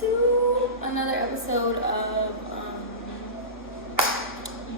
to another episode of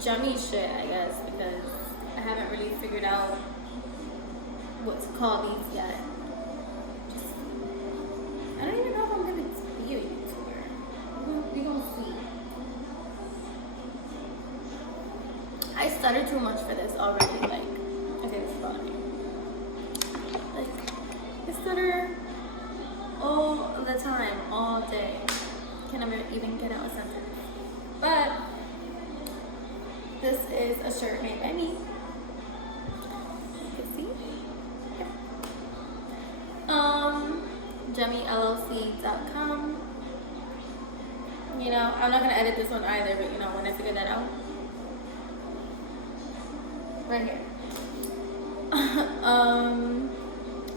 Gemme'S shit, I guess, because I haven't really figured out what to call these yet. I don't even know if I'm gonna be a YouTuber. We're gonna see. I stutter too much for this already. Like, okay, this is funny. Like, I stutter all the time, all day. Can never even get out a sentence. But this is a shirt made by me. You can see. Yeah. Gemme'sLLC.com. You know, I'm not gonna edit this one either, but you know, when I figure that out. Right here.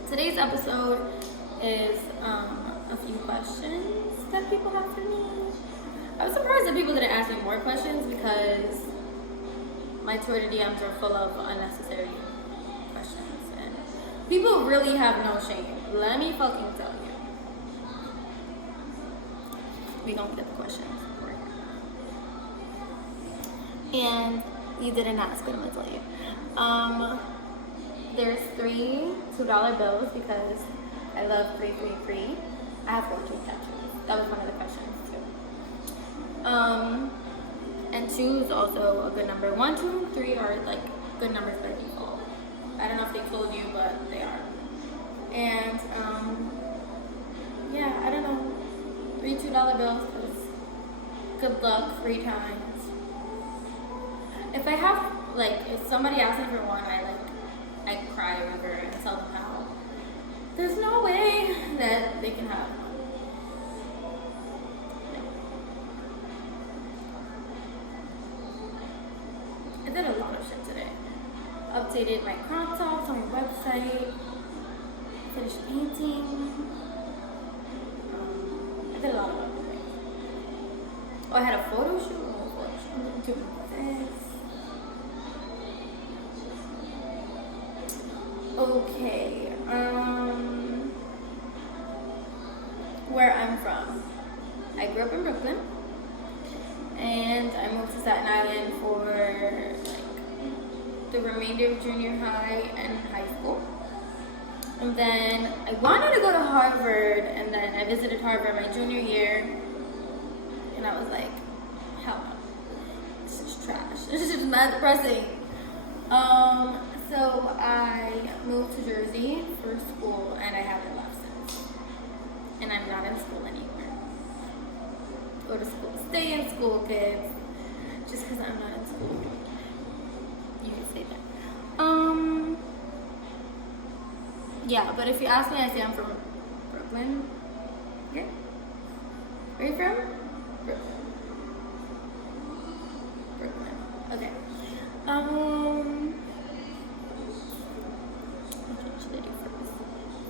Today's episode is a few questions that people have for me. I was surprised that people didn't ask me more questions because my Twitter DMs are full of unnecessary questions and people really have no shame. Let me fucking tell you. We gonna get the questions right here. And you didn't ask, but I'm gonna tell you. There's 3 $2 bills because I love 333. I have 14 tattoos. That was one of the questions too. And 2 is also a good number. 1, 2, 3 are like good numbers by default. I don't know if they told you, but they are. And yeah, I don't know. 3 $2 bills because good luck 3 times. If I have if somebody asks me for one, I cry a river and tell them how there's no way that they can have one. I did a lot of shit today. Updated my crop tops on my website. Finished painting. I did a lot of other things. Oh, I had a photo shoot. I'm doing this. Okay. Where I'm from. I grew up in Brooklyn. And I moved to Staten Island for the remainder of junior high and high school. And then I wanted to go to Harvard, and then I visited Harvard my junior year, and I was like, hell no, this is trash. This is just mad depressing. So I moved to Jersey for school, and I haven't left since. And I'm not in school anymore. Go to school. Stay in school, kids. Just because I'm not in school. You can say that. Yeah, but if you ask me, I say I'm from Brooklyn. Okay. Where are you from? Brooklyn. Okay.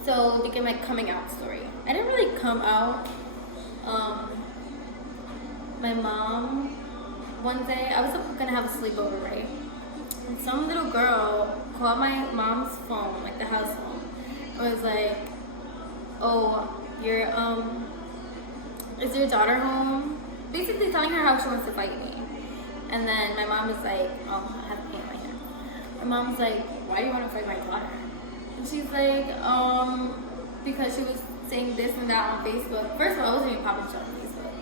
So, to get my coming out story. I didn't really come out. My mom, one day, I was gonna have a sleepover, right? And some little girl called my mom's phone, like the house phone. It was like, oh, is your daughter home? Basically telling her how she wants to fight me. And then my mom was like, oh, I have to paint my hair. My mom's like, why do you want to fight my daughter? And she's like, because she was saying this and that on Facebook. First of all, I wasn't even popping shit on Facebook.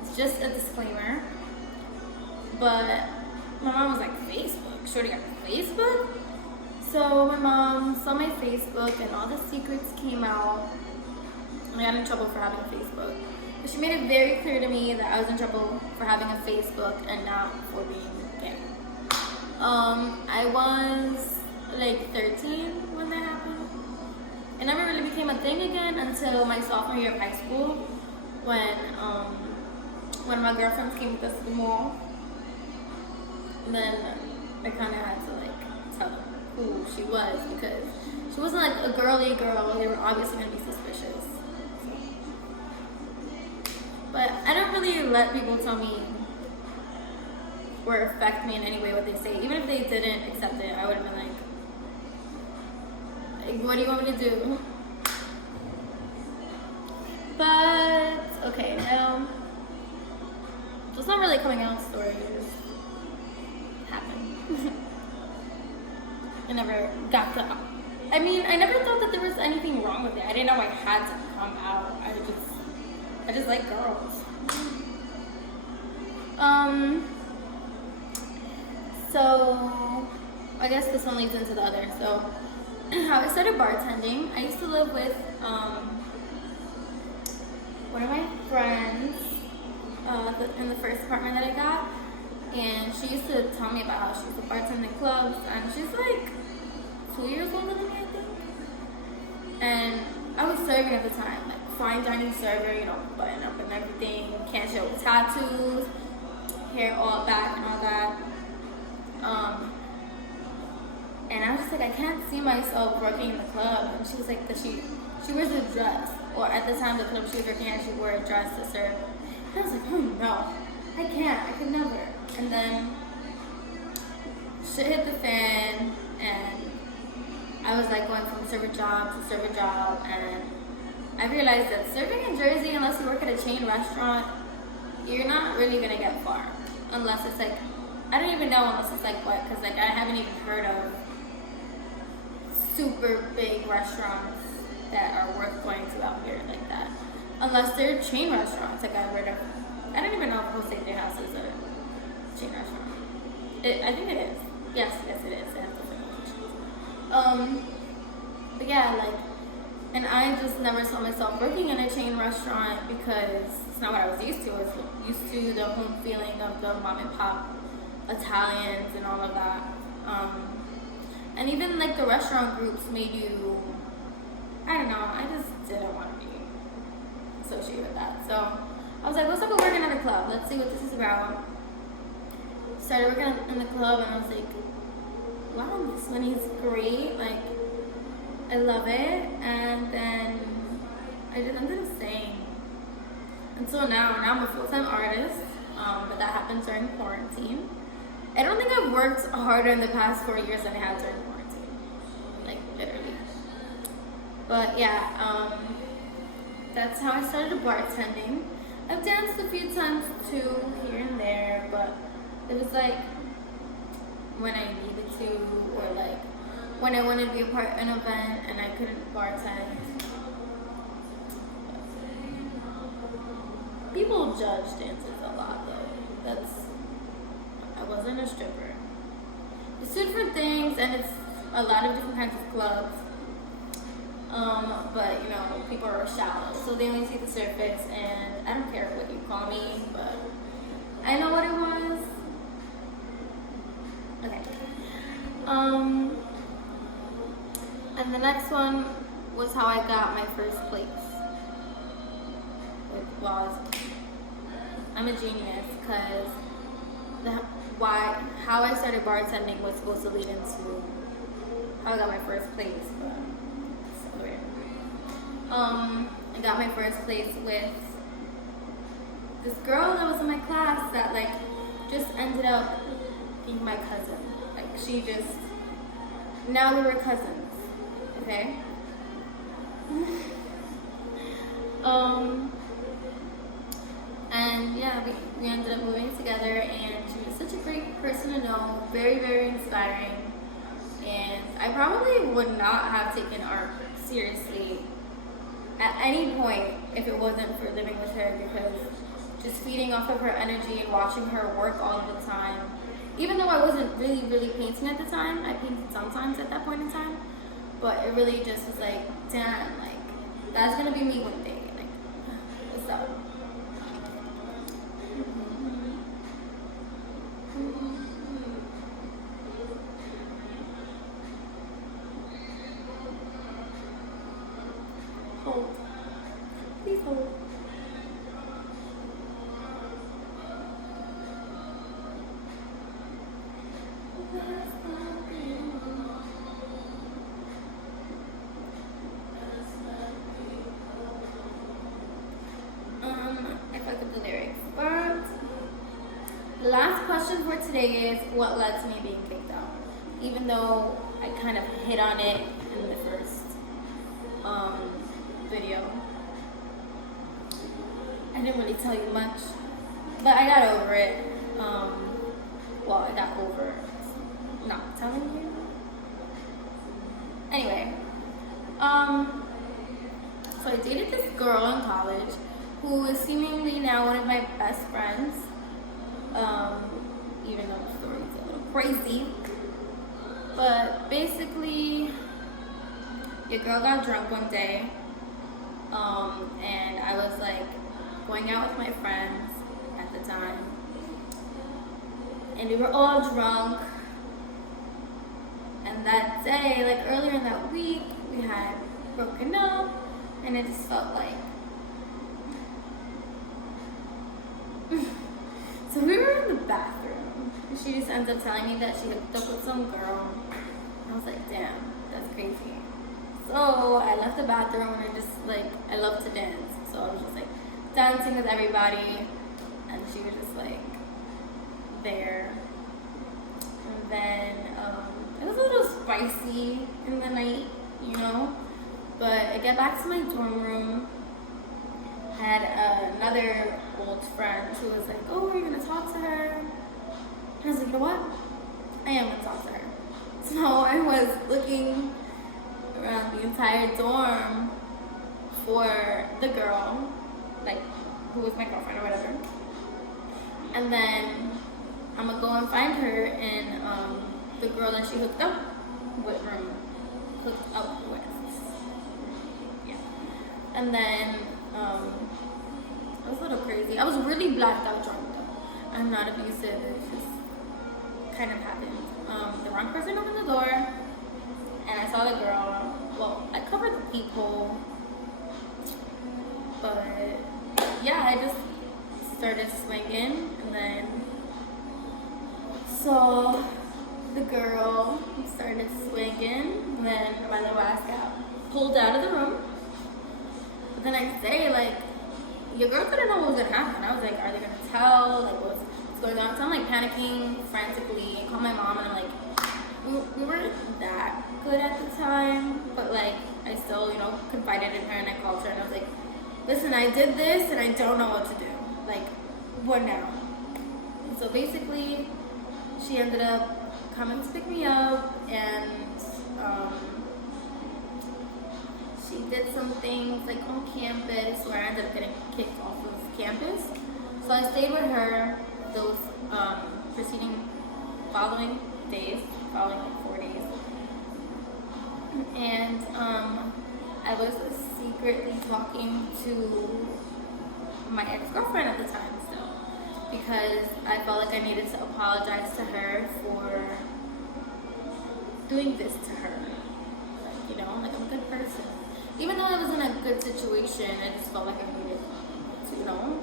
It's just a disclaimer. But my mom was like, Facebook? Shorty got Facebook? So my mom saw my Facebook and all the secrets came out. I got in trouble for having a Facebook. But she made it very clear to me that I was in trouble for having a Facebook and not for being gay. I was 13 when that happened. It never really became a thing again until my sophomore year of high school when one of my girlfriends came with us to the mall. And then I kind of had to tell them who she was because she wasn't a girly girl. They were obviously going to be suspicious. But I don't really let people tell me or affect me in any way what they say. Even if they didn't accept it, I would have been like, what do you want me to do? But Okay, now, so it's not really a coming out story, it just happened. I never got to, I mean, I never thought that there was anything wrong with it. I didn't know I had to come out. I just like girls. So I guess this one leads into the other. So how I started bartending. I used to live with one of my friends in the first apartment that I got, and she used to tell me about how she used to bartend in clubs, and she's like 2 years older than me, I think. And I was serving at the time, like fine dining server, you know, button up and everything, can't show tattoos, hair all back and all that. And I was just like, I can't see myself working in the club. And she was like, she wears a dress, or at the time the club she was working at, she wore a dress to serve. And I was like, oh no, I can't, I could never. And then shit hit the fan, and I was like going from server job to server job, and I realized that serving in Jersey, unless you work at a chain restaurant, you're not really gonna get far. Unless it's like, I don't even know unless it's like what, because like I haven't even heard of super big restaurants that are worth going to out here like that. Unless they're chain restaurants, like I've heard of. I don't even know if Jose de House is a chain restaurant. I think it is. Yes, it is. It has different locations. But yeah, like, and I just never saw myself working in a chain restaurant because it's not what I was used to. I was used to the home feeling of the mom and pop Italians and all of that. And even like the restaurant groups made you, I don't know, I just didn't want to be associated with that. So I was like, let's go working at a club. Let's see what this is about. Started working in the club, and I was like, wow, this money's great. Like, I love it. And then I just ended up staying until now. Now I'm a full-time artist, but that happened during quarantine. I don't think I've worked harder in the past 4 years than I have during quarantine, like literally. But yeah, that's how I started bartending. I've danced a few times too, here and there, but it was like when I needed to, or like when I wanted to be a part of an event and I couldn't bartend. People judge dances a lot though. I wasn't a stripper. It's different things, and it's a lot of different kinds of clubs. But you know, people are shallow, so they only see the surface, and I don't care what you call me, but I know what it was. Okay. And the next one was how I got my first place. I'm a genius, because how I started bartending was supposed to lead into how I got my first place, but it's so weird. I got my first place with this girl that was in my class that like just ended up being my cousin. Like now we were cousins, okay? And yeah, we ended up moving together, and she was such a great person to know, very, very inspiring. And I probably would not have taken art seriously at any point if it wasn't for living with her, because just feeding off of her energy and watching her work all of the time, even though I wasn't really, really painting at the time, I painted sometimes at that point in time, but it really just was like, damn, like, that's gonna be me one day, like, what's up? Hold. Please hold. I fucked up the lyrics, but the last question for today is what led to me being kicked out. Even though I kind of hit on it in the first video. I didn't really tell you much, but I got over it. Well, I got over not telling you. Anyway, so I dated this girl in college who is seemingly now one of my best friends. Even though the story's a little crazy. But basically, your girl got drunk one day, and I was like going out with my friends at the time, and we were all drunk. And that day, like earlier in that week, we had broken up, and it just felt like. So we were in the bathroom, and she just ends up telling me that she hooked up with some girl. I was like, damn, that's crazy. So I left the bathroom, and I love to dance. So I was just like dancing with everybody, and she was just like there. And then it was a little spicy in the night, you know. But I get back to my dorm room, had another old friend who was like, oh, we're gonna talk to her. I was like, you know what? I am gonna talk to her. So I was looking around the entire dorm for the girl, like, who was my girlfriend or whatever. And then I'm gonna go and find her in the girl that she hooked up with. Yeah. And then it was a little crazy. I was really blacked out drunk though. I'm not abusive. It just kind of happened. The wrong person opened the door, and I saw the girl. Well, I covered the peephole, but yeah, I just started swinging, and then saw the girl started swinging, and then my little ass got pulled out of the room. But the next day, like, your girl couldn't know what was gonna happen. I was like, are they gonna tell? Like, what's going on? So I'm like panicking frantically. I call my mom, and I'm like, we weren't that good at the time, but like, I still, you know, confided in her, and I called her, and I was like, listen, I did this, and I don't know what to do. Like, what now? And so basically, she ended up coming to pick me up, and she did some things like on campus where I ended up getting kicked off of campus. So I stayed with her those following like 4 days. And I was secretly talking to my ex-girlfriend at the time still, because I felt like I needed to apologize to her for doing this to her. Like, you know, like, I'm a good person. Even though I was in a good situation, I just felt like I needed to, you know,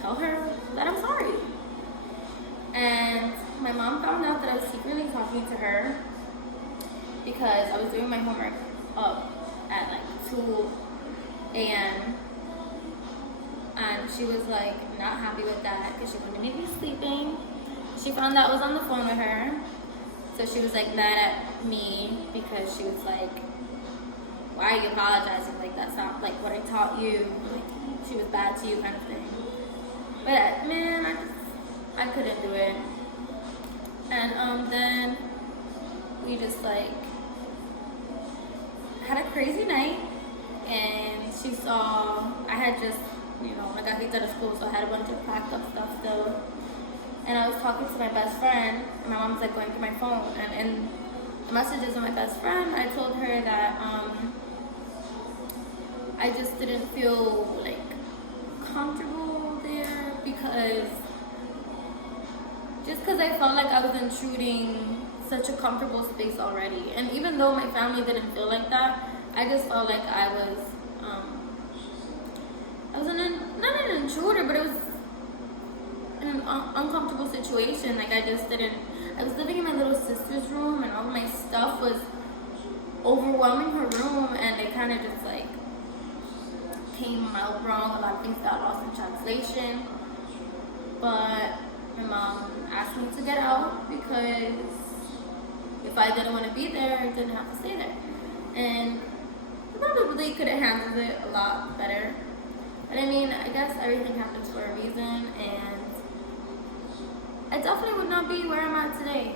tell her that I'm sorry. And my mom found out that I was secretly talking to her because I was doing my homework up at like 2 a.m. And she was like not happy with that because she wanted me to be sleeping. She found out I was on the phone with her. So she was like mad at me because she was like, why are you apologizing? Like, that's not like what I taught you. Like, she was bad to you, kind of thing. But man, I couldn't do it. And then we just like had a crazy night, and she saw I had just, you know, I got kicked out of school, so I had a bunch of packed up stuff still. And I was talking to my best friend, and my mom's like going through my phone, and in the messages of my best friend, I told her that I just didn't feel like comfortable there because I felt like I was intruding such a comfortable space already. And even though my family didn't feel like that, I just felt like I was not an intruder, but it was an uncomfortable situation. Like, I was living in my little sister's room, and all of my stuff was overwhelming her room, and it kind of just like came out wrong. A lot of things got lost in translation. But my mom asked me to get out because if I didn't want to be there, I didn't have to stay there. And I probably could have handled it a lot better. But I mean, I guess everything happens for a reason, and I definitely would not be where I'm at today,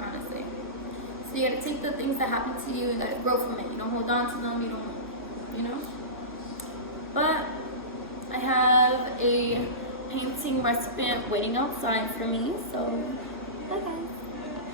honestly. So you gotta take the things that happen to you, you gotta grow from it. You don't hold on to them, you don't, you know? But I have a painting recipient waiting outside for me, so